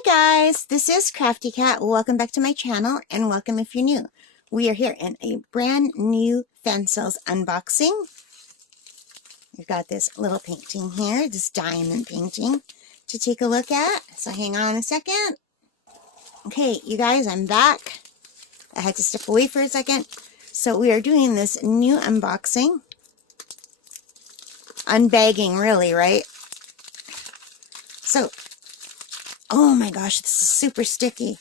Hi guys, this is Crafty Cat. Welcome back to my channel and welcome if you're new. We are here in a brand new Fansells unboxing. We've got this little painting here, this diamond painting to take a look at. So hang on a second. Okay, you guys, I'm back. I had to step away for a second. So we are doing this new unboxing. Unbagging really, right? So, oh my gosh, this is super sticky.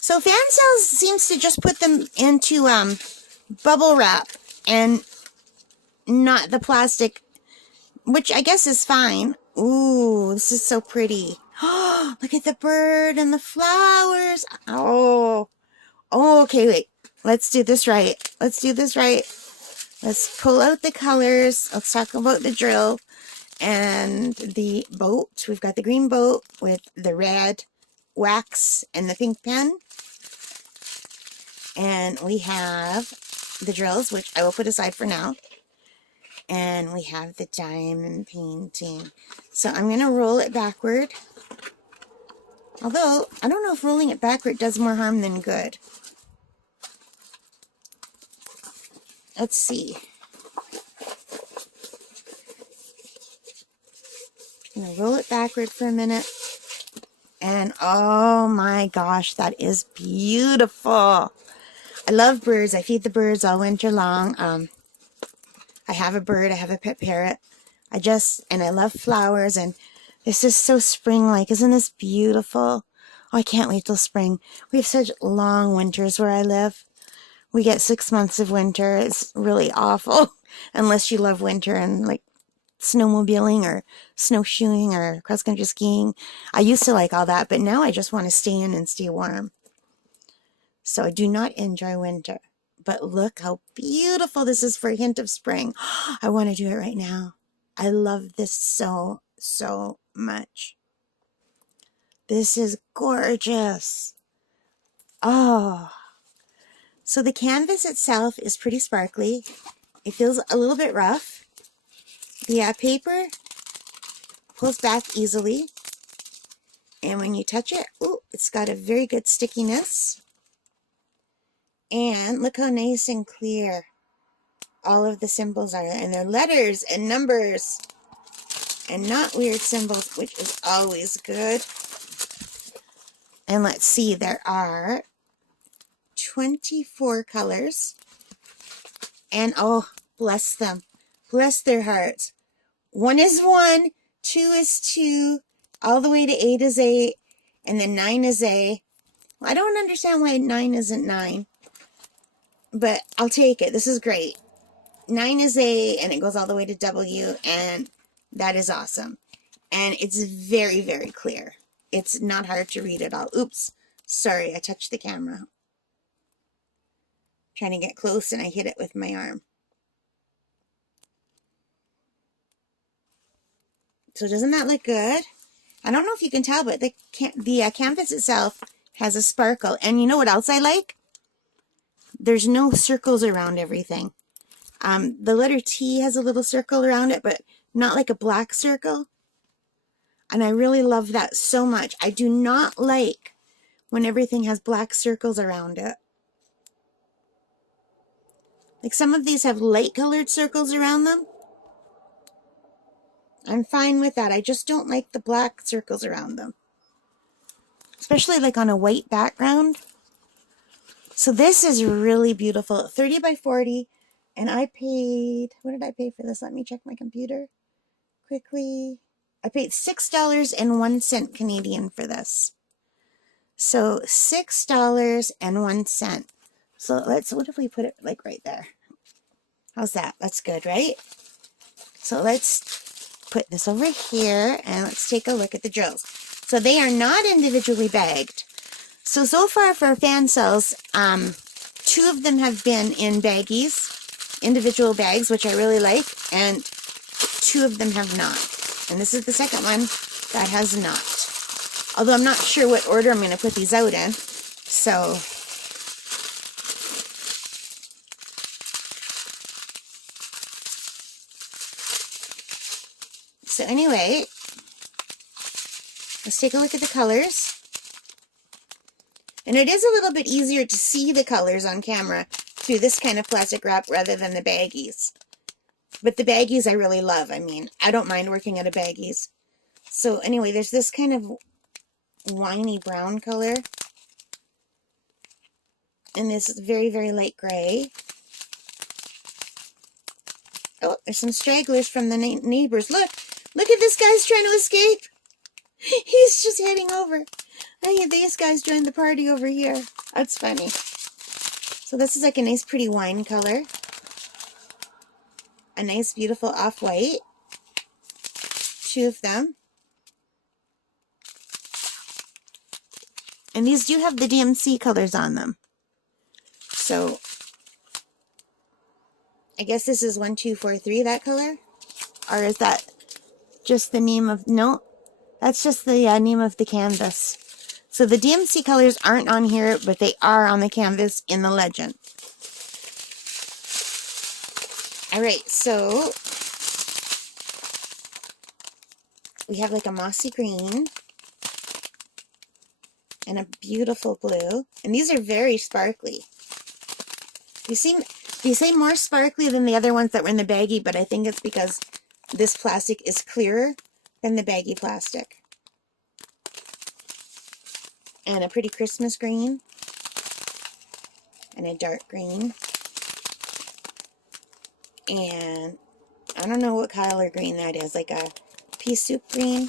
So Fansells seems to just put them into bubble wrap and not the plastic, which I guess is fine. Ooh, this is so pretty. Oh, look at the bird and the flowers. Oh, okay, wait. Let's do this right. Let's do this right. Let's pull out the colors. Let's talk about the drill and the boat. We've got the green boat with the red wax and the pink pen. And we have the drills, which I will put aside for now. And we have the diamond painting. So I'm going to roll it backward. Although, I don't know if rolling it backward does more harm than good. Let's see. I'm going to roll it backward for a minute. And oh my gosh, that is beautiful. I love birds. I feed the birds all winter long. I have a bird. I have a pet parrot. And I love flowers. And this is so spring-like. Isn't this beautiful? Oh, I can't wait till spring. We have such long winters where I live. We get 6 months of winter. It's really awful. Unless you love winter and like snowmobiling or snowshoeing or cross-country skiing. I used to like all that, but now I just want to stay in and stay warm. So I do not enjoy winter. But look how beautiful this is for a hint of spring. I want to do it right now. I love this so, so much. This is gorgeous. Oh. So the canvas itself is pretty sparkly. It feels a little bit rough. The paper pulls back easily. And when you touch it, ooh, it's got a very good stickiness. And look how nice and clear all of the symbols are. And they're letters and numbers and not weird symbols, which is always good. And let's see, there are 24 colors. And oh, bless them. Bless their hearts. 1 is 1, 2 is 2, all the way to 8 is 8, and then 9 is A. Well, I don't understand why 9 isn't 9. But I'll take it. This is great. 9 is A, and it goes all the way to W, and that is awesome. And it's very, very clear. It's not hard to read at all. Oops. Sorry, I touched the camera. Trying to get close, and I hit it with my arm. So doesn't that look good? I don't know if you can tell, but the canvas itself has a sparkle. And you know what else I like? There's no circles around everything. The letter T has a little circle around it, but not like a black circle. And I really love that so much. I do not like when everything has black circles around it. Like some of these have light colored circles around them. I'm fine with that. I just don't like the black circles around them. Especially like on a white background. So this is really beautiful. 30 by 40. And I paid, what did I pay for this? Let me check my computer quickly. I paid $6.01 Canadian for this. So $6.01. So what if we put it like right there? How's that? That's good, right? So let's put this over here and let's take a look at the drills. So they are not individually bagged. So far for Fansells, 2 of them have been in baggies, individual bags, which I really like, and 2 of them have not. And this is the second one that has not. Although I'm not sure what order I'm going to put these out in. So, So anyway, let's take a look at the colors. And it is a little bit easier to see the colors on camera through this kind of plastic wrap rather than the baggies. But the baggies I really love. I mean, I don't mind working out of baggies. So anyway, there's this kind of winey brown color. And this very, very light gray. Oh, there's some stragglers from the neighbors. Look at this guy's trying to escape. He's just heading over. Hey, these guys joined the party over here. That's funny. So this is like a nice pretty wine color. A nice beautiful off-white. 2 of them. And these do have the DMC colors on them. So I guess this is 1, 2, 4, 3, that color? Or is that just the name of... No, that's just the name of the canvas. So the DMC colors aren't on here, but they are on the canvas in the legend. Alright, so we have like a mossy green and a beautiful blue. And these are very sparkly. They seem more sparkly than the other ones that were in the baggie, but I think it's because this plastic is clearer than the baggy plastic. And a pretty Christmas green. And a dark green. And I don't know what color green that is. Like a pea soup green.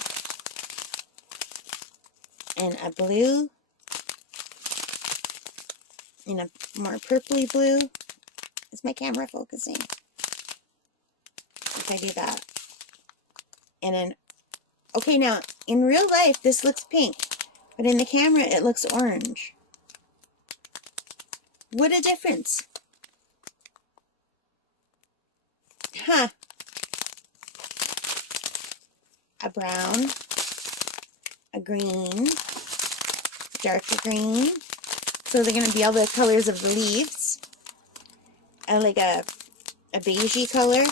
And a blue. And a more purpley blue. Is my camera focusing? If I do that. And then, okay, now, in real life, this looks pink. But in the camera, it looks orange. What a difference. Huh. A brown. A green. Darker green. So they're going to be all the colors of the leaves. And like a beigey color.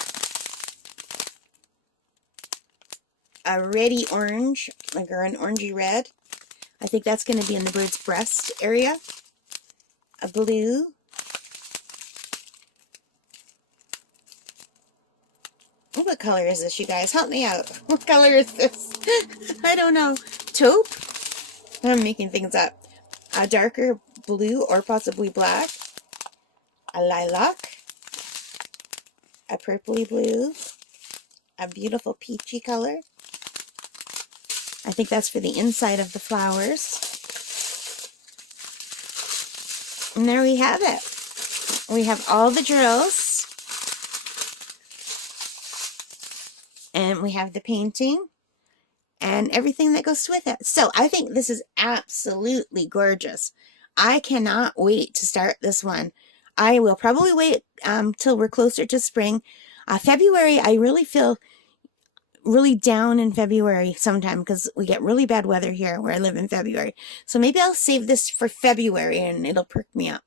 A reddy orange, like or an orangey red. I think that's going to be in the bird's breast area. A blue. What color is this, you guys? Help me out. What color is this? I don't know. Taupe? I'm making things up. A darker blue or possibly black. A lilac. A purpley blue. A beautiful peachy color. I think that's for the inside of the flowers. And there we have it. We have all the drills. And we have the painting. And everything that goes with it. So I think this is absolutely gorgeous. I cannot wait to start this one. I will probably wait till we're closer to spring. February, I really feel really down in February sometime because we get really bad weather here where I live in February. So maybe I'll save this for February and it'll perk me up.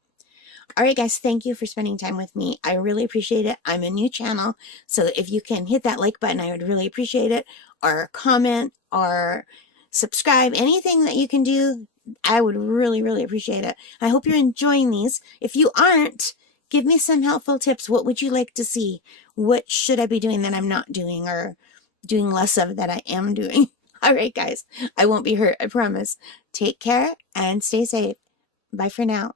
All right, guys, thank you for spending time with me. I really appreciate it. I'm a new channel, so if you can hit that like button, I would really appreciate it. Or comment or subscribe. Anything that you can do, I would really, really appreciate it. I hope you're enjoying these. If you aren't, give me some helpful tips. What would you like to see? What should I be doing that I'm not doing or doing less of that I am doing? All right, guys, I won't be hurt, I promise. Take care and stay safe. Bye for now.